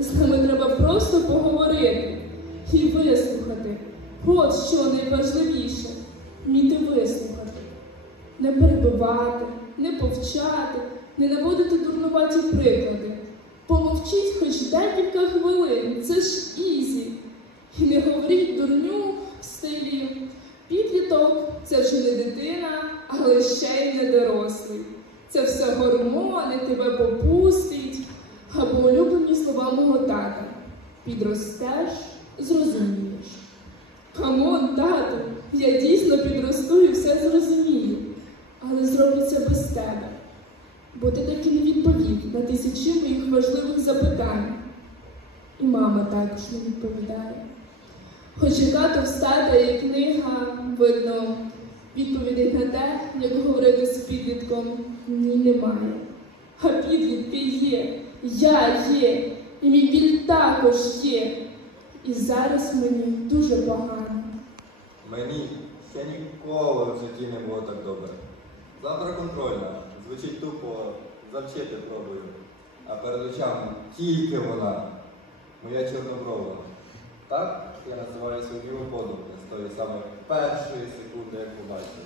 з нами треба просто поговорити і вислухати. От що найважливіше вміти вислухати, не перебивати, не повчати, не наводити дурнуваті приклади. Помовчіть хоч декілька хвилин, це ж ізі. І не говоріть дурню в стилі. Підліток це вже не дитина, але ще й не дорослий. Це все гормони, тебе попустить. Або улюблені слова мого тата. Підростеш, зрозумієш. Камон, тату, я дійсно підросту і все зрозумію, але зроблю це без тебе. Бо ти таки не відповів на тисячі моїх важливих запитань. І мама також не відповідає. Хоч яка товста та є книга, видно, відповідей на те, як говорити з підлітком, ні немає. А підлітки є, я є, і мій біль також є. І зараз мені дуже погано. Мені ще ніколи в житті не було так добре. Завтра контрольна, звучить тупо, завчити пробую. А перед очами тільки вона, моя чорноброва. Так я називаю свою подругу з тої самої першої секунди, як побачив.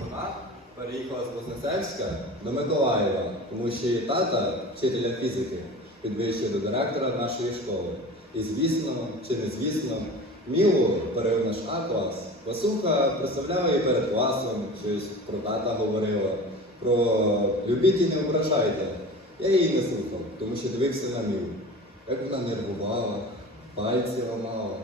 Вона переїхала з Вознесенська до Миколаєва, тому що її тата, вчителя фізики, підвищив до директора нашої школи. І звісно, чи не звісно, Мілу перевів наш А-клас. Васуха представляла її перед класом, щось про тата говорила, про любіть і не ображайте. Я її не слухав, тому що дивився на Мілу. Як вона нервувала, пальці ламала.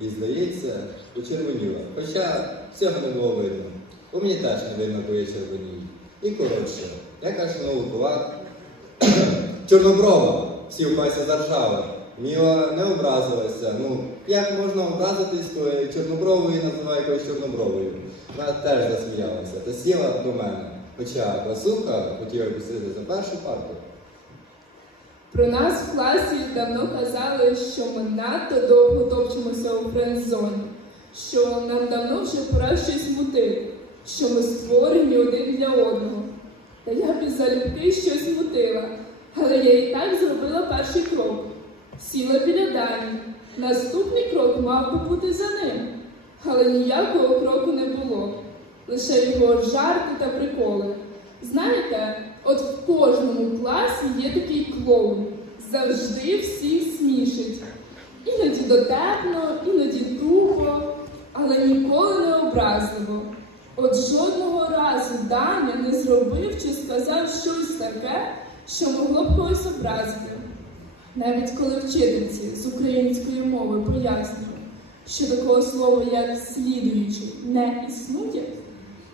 І, здається, почервоніла. Хоча всього не було видно. Бо мені теж не видно, коли я червонію. І коротше, я кашляв кулак. Чорноброва! Всі в класі заржали. Міла не образилася. Ну, як можна образитись, коли чорнобровою називає якоюсь чорнобровою? Вона теж засміялася та сіла до мене. Хоча Васуха хотіла посидіти за першу парту. Про нас в класі давно казали, що ми надто довго топчемося у френд-зоні, що нам давно вже пора щось мутити, що ми створені один для одного. Та я із залюбки щось мутила, але я і так зробила перший крок. Сіла біля Дані. Наступний крок мав би бути за ним, але ніякого кроку не було. Лише його жарти та приколи. Знаєте, от в кожному класі є такий клоун. Завжди всіх смішить. Іноді дотепно, іноді тупо, але ніколи не образливо. От жодного разу Даня не зробив чи сказав щось таке, що могло б когось образити. Навіть коли вчительці з української мови пояснював, що такого слова як слідуючий не існує,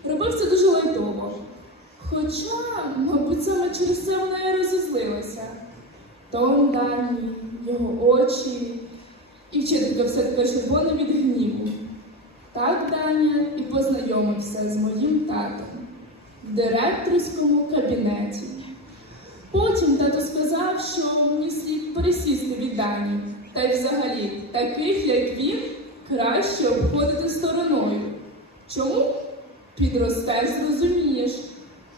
робив це дуже лайтово. Хоча, мабуть, саме через це вона і розізлилася. Тон Дані, його очі, і вчителька все таке червона від гніву. Так Даня і познайомився з моїм татом в директорському кабінеті. Потім тато сказав, що мені слід пересісти від Дані, та й взагалі таких, як він, краще обходити стороною. Чому? Підростеш, зрозумієш.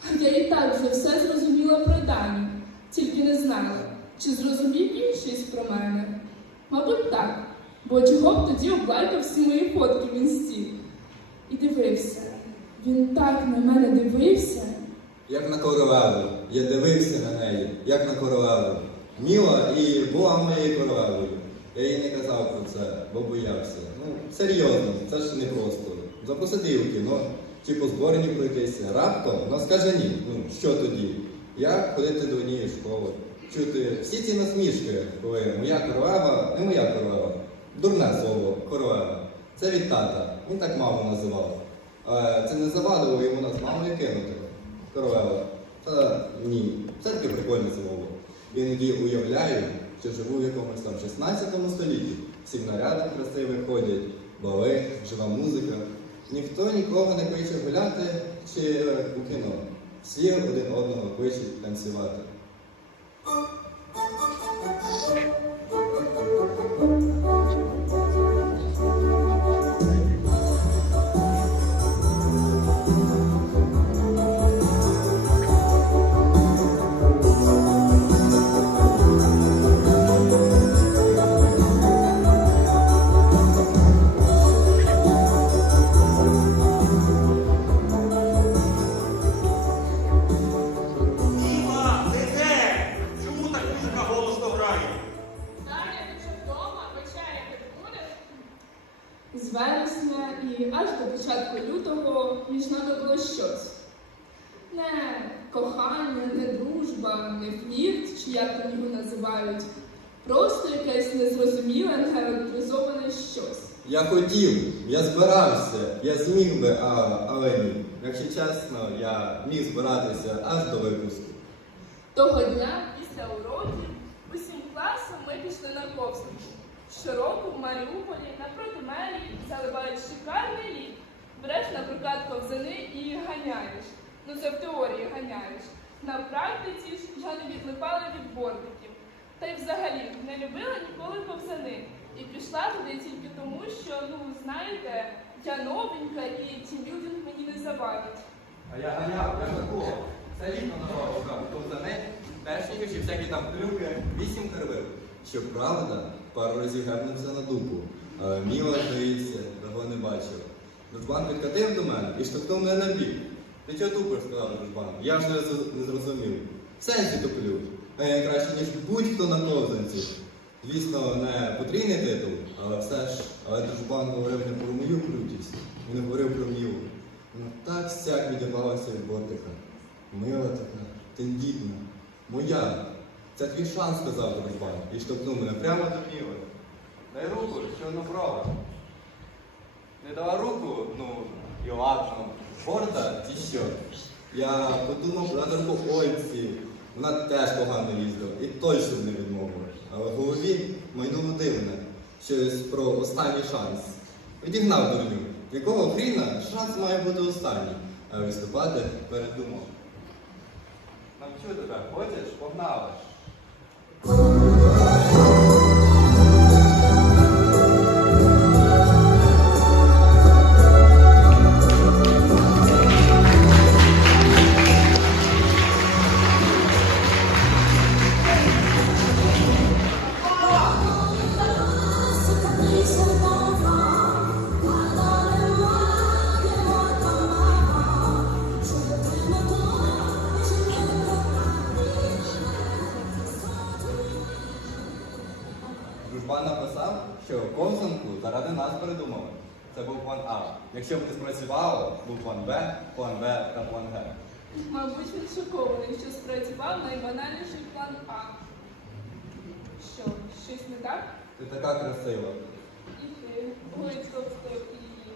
А я і так вже все зрозуміла про Даню, тільки не знала, чи зрозумів він щось про мене. Мабуть, так, бо чого б тоді облайкав всі мої фотки в інсті. І дивився. Він так на мене дивився. Як на королеву. Я дивився на неї, як на королеву. Міла і була моєю королевою. Я їй не казав про це, бо боявся. Ну, серйозно, це ж не просто. Запросити в кіно чи по зборенню пройтися. Раптом вона скаже ні. Ну, що тоді? Як ходити до однієї школи? Чути всі ці насмішки, коли моя королева не моя королева. Дурне слово, королева. Це від тата. Він так маму називав. Це не завадило йому нас мамою кинути. Королева. Та ні, це таке прикольне слово. Іноді уявляю, що живу в якомусь там 16 столітті. Всі в нарядах красивих ходять, бали, жива музика. Ніхто нікого не кличе гуляти чи е, у кіно. Всі один одного кличуть танцювати. Зміг а, але ні. Якщо чесно, я міг збиратися аж до випуску. Того дня, після уроків, усім класом ми пішли на ковзанку. Щороку в Маріуполі напроти мерії заливають шикарний лід. Береш на прокат ковзани і ганяєш. Ну це в теорії ганяєш. На практиці ж я не відлипала від бортиків. Та й взагалі не любила ніколи ковзани. І пішла туди тільки тому, що, ну, знаєте, я новенька і тімбілдинг мені не завадить. А я ганяв, я такого. Це літо на роках. Ковзани, перші чи всякі там трюки, вісім кривив. Щоправда, пару разів гепнувся на дупу. Але Міла, здається, того не бачив. Дружбан підкатив до мене і штовхнув мене на бік. Ти чого тупиш, сказав дружбан. Я ж не, зрозумів. В сенсі туплю. А я краще, ніж будь-хто на ковзанці. Звісно, не потрійний титул, але все ж, але дружбан говорив не він говорив про Мілу. Вона так сяк відірвалася від бортика. Мила така, тендітна, моя. Це твій шанс, сказав дружбан, і штовхнув мене прямо до Міли. Дай руку, що на право. Не дала руку, ну, і ладно. Борта чи що? Я подумав про Наталку Ольці. Вона теж погано їздила і точно не відмовила. Але в голові майнуло дивне, щось про останній шанс. Відігнав дурню. Якого хріна шанс має бути останній, а виступати Нам Навчу тебе, хочеш? Погнали. Був план Б, план В та план Г. Мабуть, він шокований, що спрацював найбанальніший план А. Що, щось не так? Ти така красива. І ти. Ой, тобто і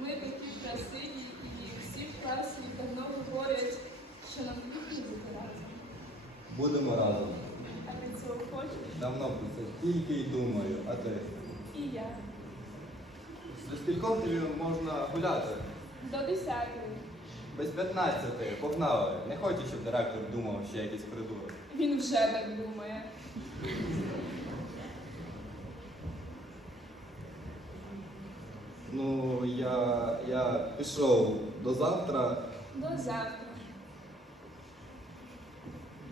ми такі красиві, і всі в класі давно говорять, що нам потрібно бути разом. Будемо разом. А ти цього хочеш? Давно про це тільки й думаю, а ти? І я. З скількох тобі можна гуляти? До десятої. Без 15 погнали. Не хочу, щоб директор думав, що я якийсь придурок. Він вже так думає. Ну, я, я пішов до завтра. До завтра.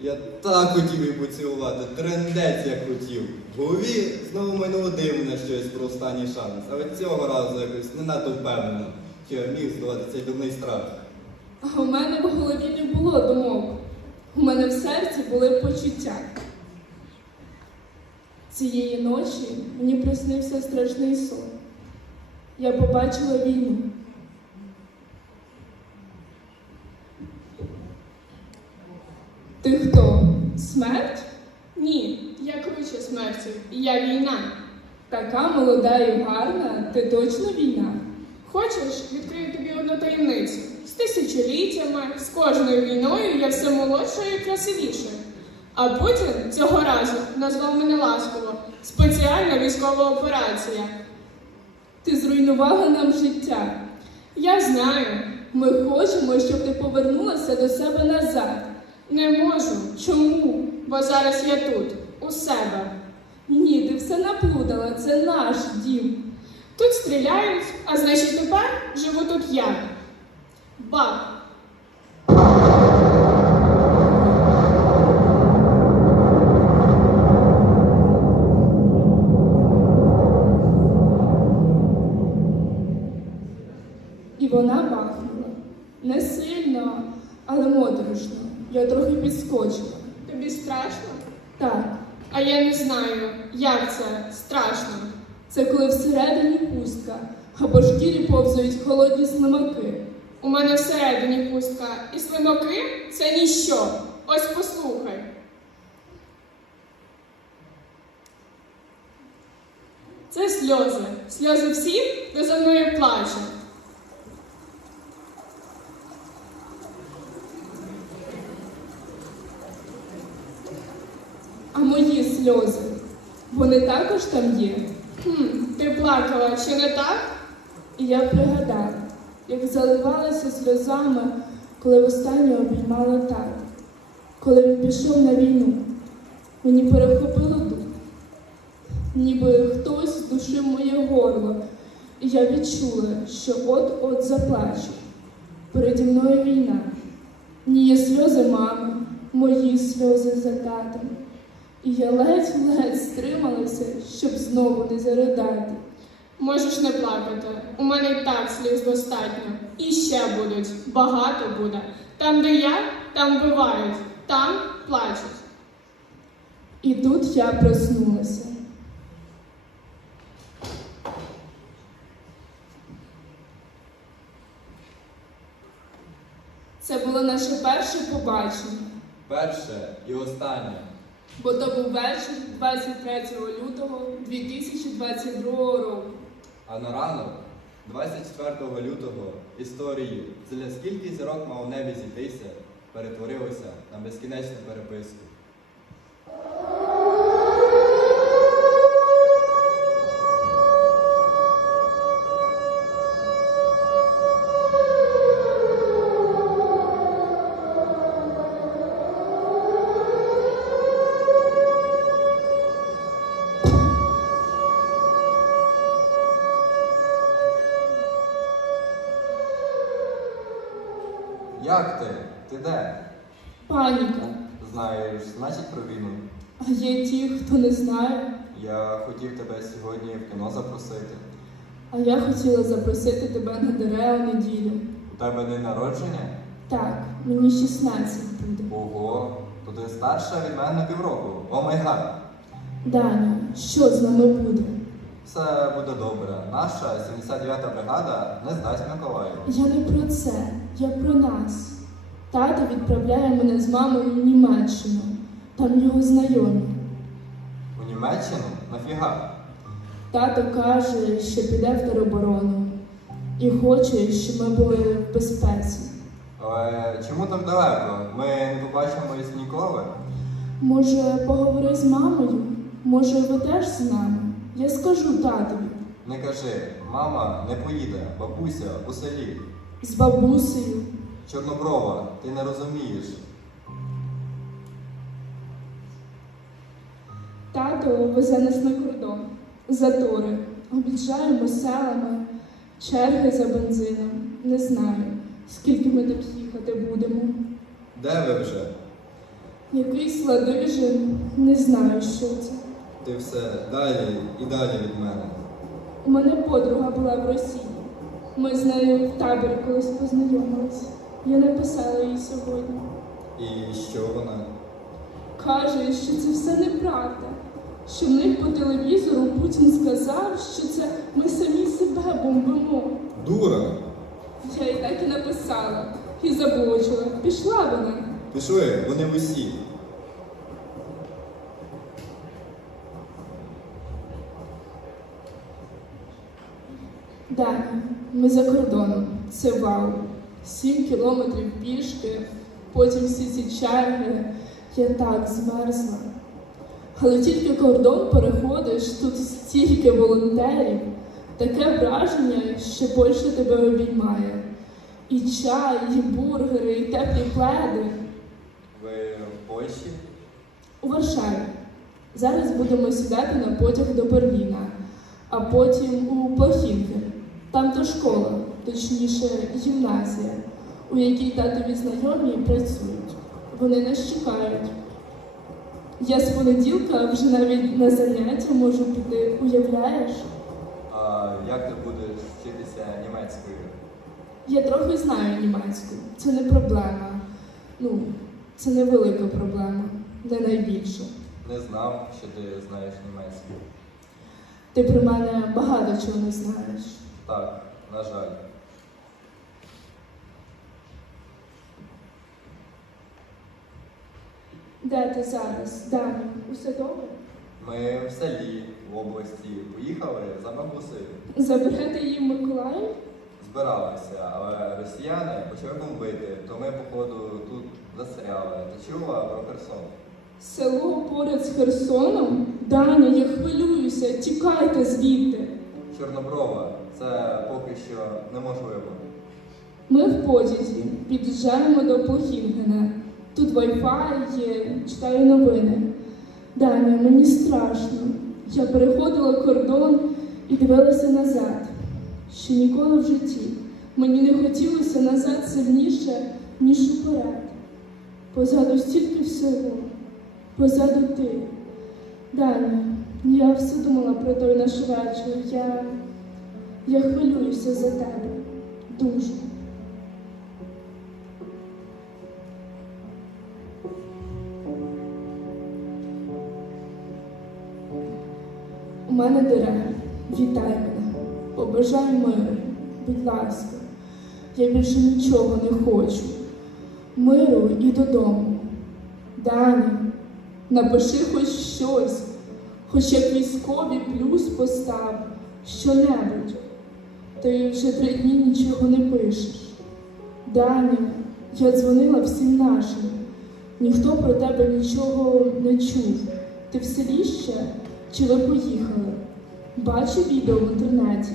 Я так хотів її поцілувати, трендець як хотів. В голові знову майнуло дивне щось про останній шанс, але цього разу якось не надто впевнено, я міг здолати цей дурний страх. А у мене в голові не було думок. У мене в серці були почуття. Цієї ночі мені приснився страшний сон. Я побачила війну. Ти хто? Смерть? Ні, я круче смерті. Я війна. Така молода і гарна, ти точно війна? Хочеш, відкрию тобі одну таємницю. З тисячоліттями, з кожною війною я все молодшою і красивішою. А Путін цього разу назвав мене ласково спеціальна військова операція. Ти зруйнувала нам життя. Я знаю, Ми хочемо, щоб ти повернулася до себе назад. не можу. Чому? Бо зараз я тут, у себе. Ні, ти все наплутала, це наш дім. Тут стріляють, а значить тепер живу тут я. Баб. І вона бахнула. Не сильно, але моторошно. Я трохи підскочила. Тобі страшно? Так, А я не знаю, як це страшно. це коли всередині пустка, а по шкірі повзають холодні слимаки. У мене всередині пустка, і слимаки це ніщо. Ось послухай. Це сльози. Сльози всіх, хто за мною плаче. А мої сльози, вони також там є. Хм, ти плакала, чи не так? І я пригадала, як заливалася сльозами, коли востаннє обіймала тата, коли він пішов на війну. Мені перехопило дух, ніби хтось здушив моє горло, і я відчула, що от-от заплачу. Переді мною війна. Ні є сльози мами, мої сльози за татом. І я ледь-ледь стрималася, щоб знову не заридати. Можеш не плакати. У мене і так сліз достатньо. І ще будуть. Багато буде. Там, де я, там вбивають, там плачуть. І тут я проснулася. Це було наше перше побачення, Перше і останнє. Бо то був вечір 23 лютого 2022 року. А на ранок, 24 лютого, історії, за скільки зірок мав небі зійтися, перетворилося на безкінечну переписку. Як ти? Ти де? Паніка. Знаєш, значить про війну. А є ті, хто не знає. Я хотів тебе сьогодні в кіно запросити. А я хотіла запросити тебе на дерева неділю. У тебе день народження? Так, мені 16 буде. Ого, то ти старша від мене на півроку. О май гад! Даня, що з нами буде? Все буде добре. Наша 79-та бригада не здасть Миколаїв. Я не про це, я про нас. Тато відправляє мене з мамою в Німеччину. Там його знайомі. У Німеччину? Нафіга? Тато каже, що піде в тероборону і хоче, щоб ми були в безпеці. Але чому так далеко? Ми не побачимось ніколи. Може, поговори з мамою? Може, ви теж з нами? Я скажу татові. Не кажи, мама не поїде, бабуся у селі. З бабусею. Чорноброва, ти не розумієш. Тато везе нас на кордон. Затори. Об'їжджаємо селами, черги за бензином. Не знаю, скільки ми так їхати будемо. Де ви вже? Якийсь ладижин, не знаю, що це. Ти все далі і далі від мене. У мене подруга була в Росії. Ми з нею в таборі колись познайомилися. Я написала їй сьогодні. І що вона? Каже, що це все неправда. Що в них по телевізору Путін сказав, що це ми самі себе бомбимо. Дура! Я їй так і написала і заблочила. Пішла вона. Пішли, вони в усі. Далі, ми за кордоном. Це вау. Сім кілометрів пішки, потім всі ці черги. Я так змерзла. Але тільки кордон переходиш, тут стільки волонтерів. Таке враження, що Польща тебе обіймає. І чай, і бургери, і теплі пледи. Ви в Польщі? У Варшаві. Зараз будемо сідати на потяг до Берліна, а потім у Плохінген. Там то школа, точніше гімназія, у якій татові знайомі працюють. Вони нас чекають. Я з понеділка вже навіть на заняття можу піти, уявляєш? А як ти будеш вчитися німецькою? Я трохи знаю німецьку. Це не проблема. Ну, це не велика проблема, не найбільша. Не знав, що ти знаєш німецьку. Ти про мене багато чого не знаєш. Так, на жаль. Де ти зараз, Дані? Усе добре? Ми в селі в області поїхали за бабусею. Заберете її в Миколаїв? Збиралися, але росіяни почали бомбити, то ми, походу, тут застряли. Ти чула про Херсон? Село поряд з Херсоном? Даня, я хвилююся, тікайте звідти. Чорноброва, це поки що неможливо. Ми в потязі під'їжджаємо до Плохінгена. Тут Wi-Fi є, читаю новини. Даня, мені страшно. Я переходила кордон і дивилася назад. Ще ніколи в житті. Мені не хотілося назад сильніше, ніж уперед. Позаду стільки всього. Позаду ти. Даня, я все думала про той наш вечір. Я, я хвилююся за тебе. Дуже. У мене дерева. Вітай мене. Побажай миру. Будь ласка. Я більше нічого не хочу. Миру і додому. Дані, напиши хоч щось, хоч як військові плюс постав, що-небудь. Ти вже три дні нічого не пишеш. Дані, я дзвонила всім нашим. Ніхто про тебе нічого не чув. Ти в селі ще чи ви поїхали? Бачу відео в інтернеті,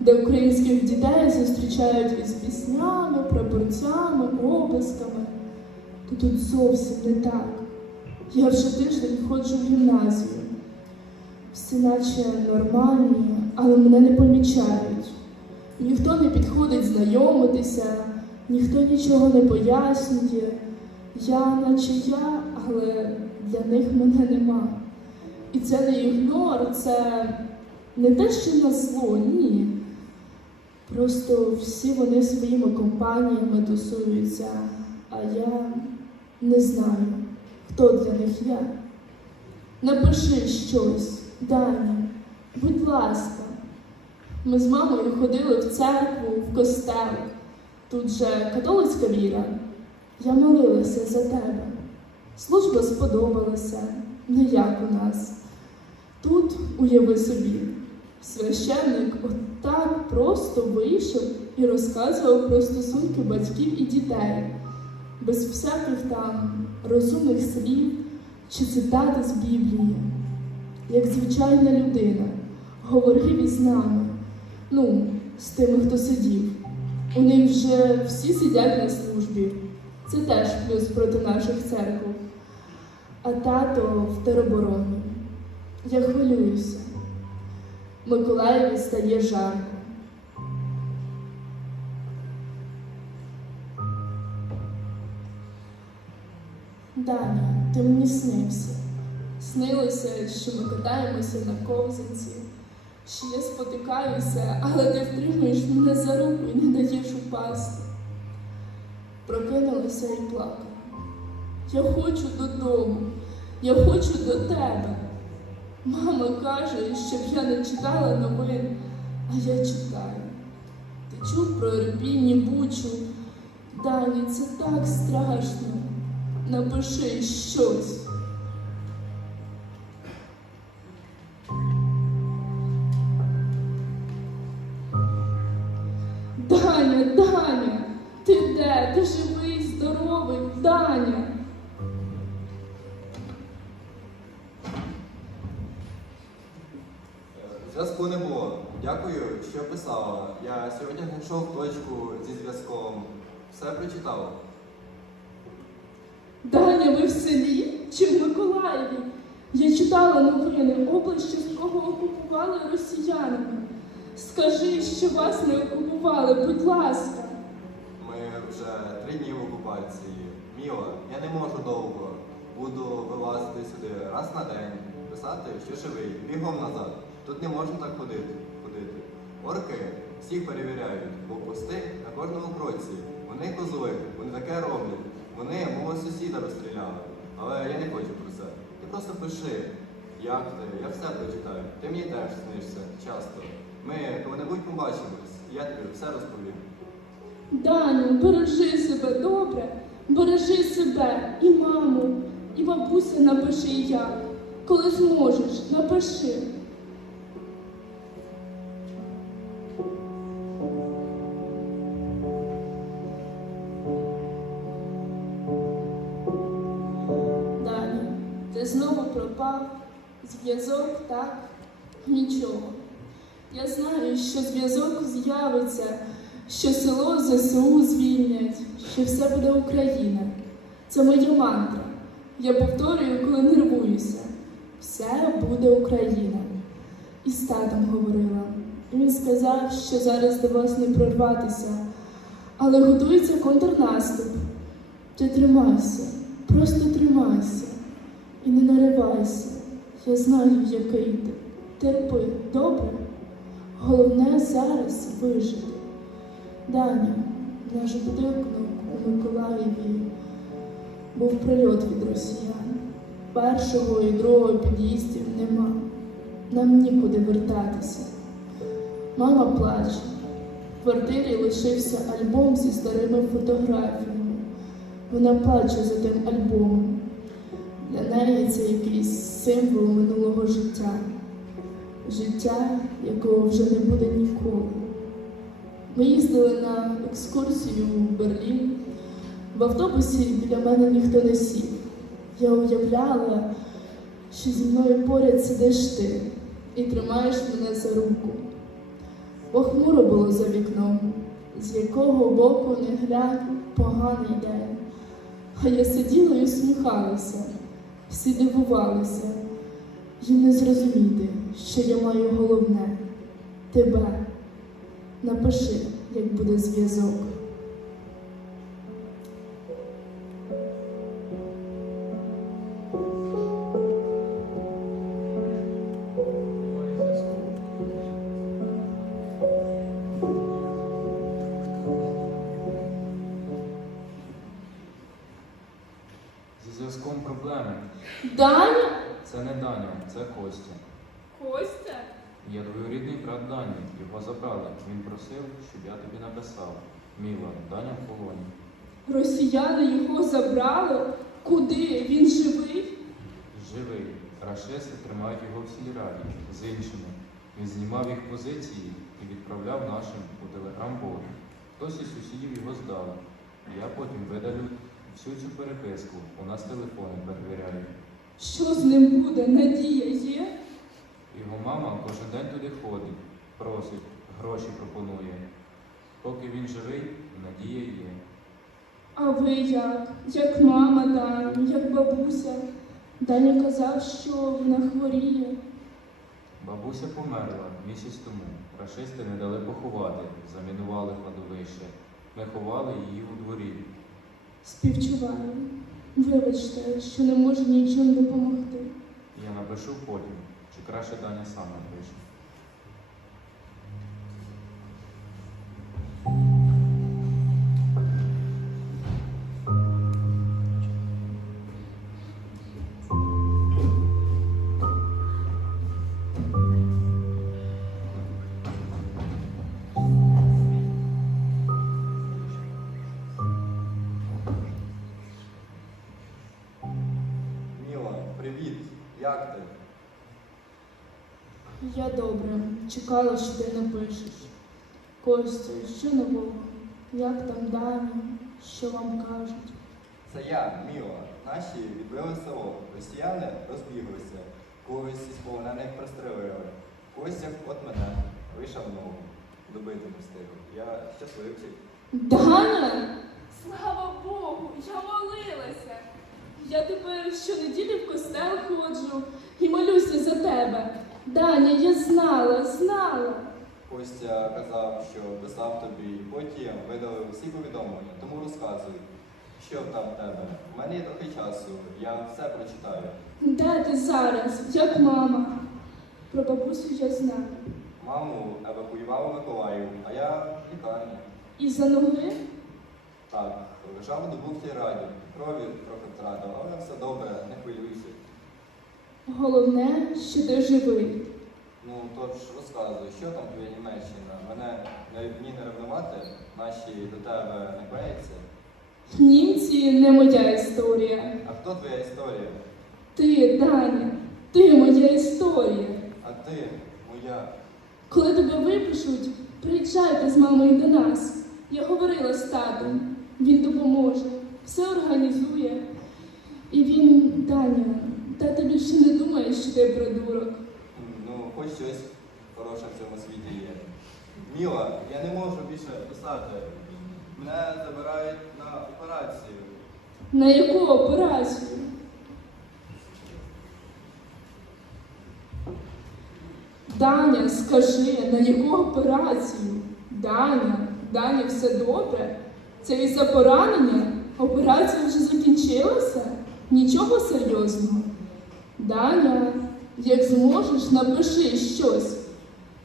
де українських дітей зустрічають із піснями, прапорцями, облисками. То тут зовсім не так. Я вже тиждень ходжу в гімназію. Всі наче нормальні, але мене не помічають. Ніхто не підходить знайомитися, ніхто нічого не пояснює. Я, наче я, але для них мене нема. І це не ігнор, це не те, що на зло, ні. Просто всі вони своїми компаніями тусуються, а я не знаю, хто для них я. Напиши щось, Даня, будь ласка. Ми з мамою ходили в церкву, в костел. Тут же католицька віра. Я молилася за тебе. Служба сподобалася, не як у нас. Тут, уяви собі, священник отак просто вийшов і розказував про стосунки батьків і дітей, без всяких там розумних слів чи цитати з Біблії. Як звичайна людина, говорив із нами, ну, з тими, хто сидів. У них вже всі сидять на службі. Це теж плюс проти наших церкв. А тато в теробороні. Я хвилююся. Миколаєві стає жарко. Даня, ти мені снився. Снилося, що ми катаємося на ковзанці, що я спотикаюся, але ти втримуєш мене за руку і не даєш упасти. Прокинулася і плакала. Я хочу додому, я хочу до тебе. Мама каже, щоб я не читала новин, а я читаю. Ти чув про Ірпінь Бучу? Дані, це так страшно. Напиши щось. Зв'язку не було. дякую, що писала. Я сьогодні знайшов точку зі зв'язком. Все прочитав. Даня, ви в селі чи в Миколаєві? Я читала новини, область частково окупували росіянами. Скажи, що вас не окупували, будь ласка. Ми вже три дні в окупації. Міла, я не можу довго. Буду вилазити сюди раз на день, писати, що живий, бігом назад. Тут не можна так ходити. ходити. Орки всіх перевіряють, бо пости на кожному кроці. Вони козли, вони таке роблять. Вони мого сусіда розстріляли. Але я не хочу про це. Ти просто пиши, як ти, я все прочитаю. Ти мені теж снишся часто. Ми коли-небудь побачимось, я тобі все розповім. Даню, бережи себе добре, бережи себе і маму, і бабуся напиши як. Коли зможеш, напиши. Знову пропав. Зв'язок так, нічого. Я знаю, що зв'язок з'явиться, що село ЗСУ звільнять, що все буде Україна. Це моя мантра. Я повторюю, коли нервуюся. Все буде Україна. І з татом говорила. Він сказав, що зараз до вас не прорватися, але готується контрнаступ. Ти тримайся, просто тримайся і не наривайся. Я знаю, який ти. Терпи, добре? Головне зараз вижити. Даня, наш будинок у Миколаєві був прильот від росіян. Першого і другого під'їздів нема. Нам нікуди вертатися. Мама плаче. В квартирі лишився альбом зі старими фотографіями. Вона плаче за тим альбомом. Для неї це якийсь символ минулого життя життя, якого вже не буде ніколи. Ми їздили на екскурсію в Берлін. В автобусі біля мене ніхто не сів. Я уявляла, що зі мною поряд сидиш ти і тримаєш мене за руку. Похмуро було за вікном, з якого боку не глянь поганий день. А я сиділа і усміхалася, всі дивувалися їм не зрозуміти, що я маю головне тебе. Напиши, як буде зв'язок. Це Костя. Костя? Я двоюрідний брат Дані, його забрали. Він просив, щоб я тобі написав. Міла, Даня в полоні. Росіяни його забрали? Куди? Він живий? Живий. Рашисти тримають його в сільраді з іншими. Він знімав їх позиції і відправляв нашим у телеграм-бот. Хтось із сусідів його здав. Я потім видалю всю цю переписку. У нас телефони перевіряють. Що з ним буде? Надія є? Його мама кожен день туди ходить, просить, гроші пропонує. Поки він живий, надія є. А ви як? Як мама Дані, як бабуся? Даня казав, що вона хворіє. Бабуся померла місяць тому. Рашисти не дали поховати, замінували кладовище. Ми ховали її у дворі. Співчуваю. Вибачте, що не можу нічим допомогти. Я напишу потім, чи краще Даня сам напише. Чекала, що ти напишеш. Костю, що нового? Як там Даня? Що вам кажуть? Це я, Міла. Наші відбили село. Росіяни розбіглися. Когось із полонених пристрелили. Когось як от мене. вийшов нову. Добити не встиг. Я щасливчик. Даня, слава Богу, я молилася. Я тепер щонеділі в костел ходжу і молюся за тебе. Даня, я знала, знала. Костя казав, що писав тобі, потім видалив всі повідомлення, тому розказуй, що там в тебе. У мене є трохи часу, я все прочитаю. Де ти зараз? Як мама? Про бабусю я знаю. Маму евакуював Миколаїв, а я в лікарні. І за ноги? Так, лежав добу в тій раді. Крові трохи втратив, але все добре, не хвилюйся. Головне, що ти живий. Ну тож розказуй, що там твоя Німеччина? Мене не ні не ревнувати, наші до тебе не клеяться. Німці не моя історія. А хто твоя історія? Ти, Даня, ти моя історія. А ти моя. Коли тебе випишуть, приїжджайте з мамою до нас. Я говорила з татом, він допоможе, все організує. І він, Даня, тато більше не думає, що ти придурок. Ну, хоч щось хороше в цьому світі є. Міла, я не можу більше писати. Мене забирають на операцію. На яку операцію? Даня, скажи, на яку операцію? Даня, Даня, все добре? Це із-за поранення? Операція вже закінчилася? Нічого серйозного? Даня, як зможеш, напиши щось.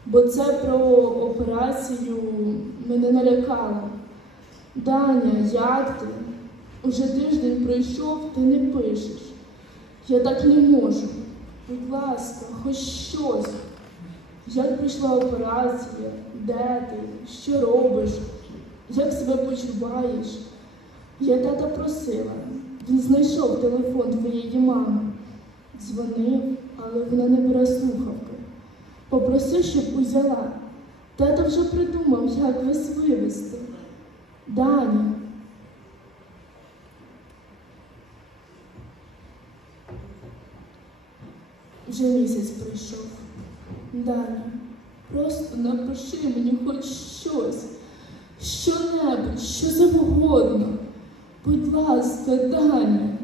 Бо це про операцію мене налякало. Даня, як ти? Уже тиждень пройшов, ти не пишеш. Я так не можу. Будь ласка, хоч щось. Як прийшла операція? Де ти? Що робиш? Як себе почуваєш? Я тата просила. Він знайшов телефон твоєї мами. Дзвонив, але вона не бере слухавки. Попросив, щоб узяла. Тато вже придумав, як вас вивезти. Даня, Вже місяць пройшов. Даня, просто напиши мені хоч щось, що-небудь, що завгодно. Будь ласка, Даня.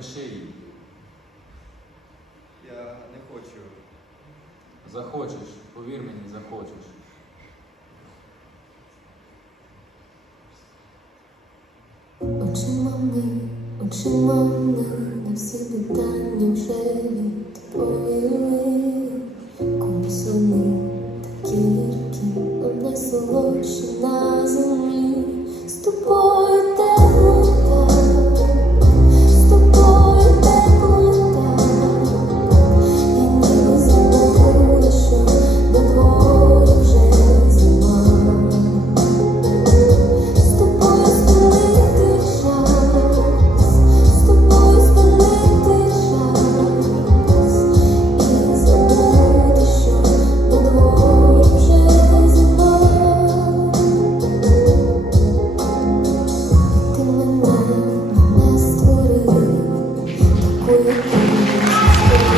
Напиши їй. Я не хочу. Захочеш, повір мені, захочеш. Очима ми, очима них на всі питання вже відповіли. Комусь такі рідкі, одне солодші на землі.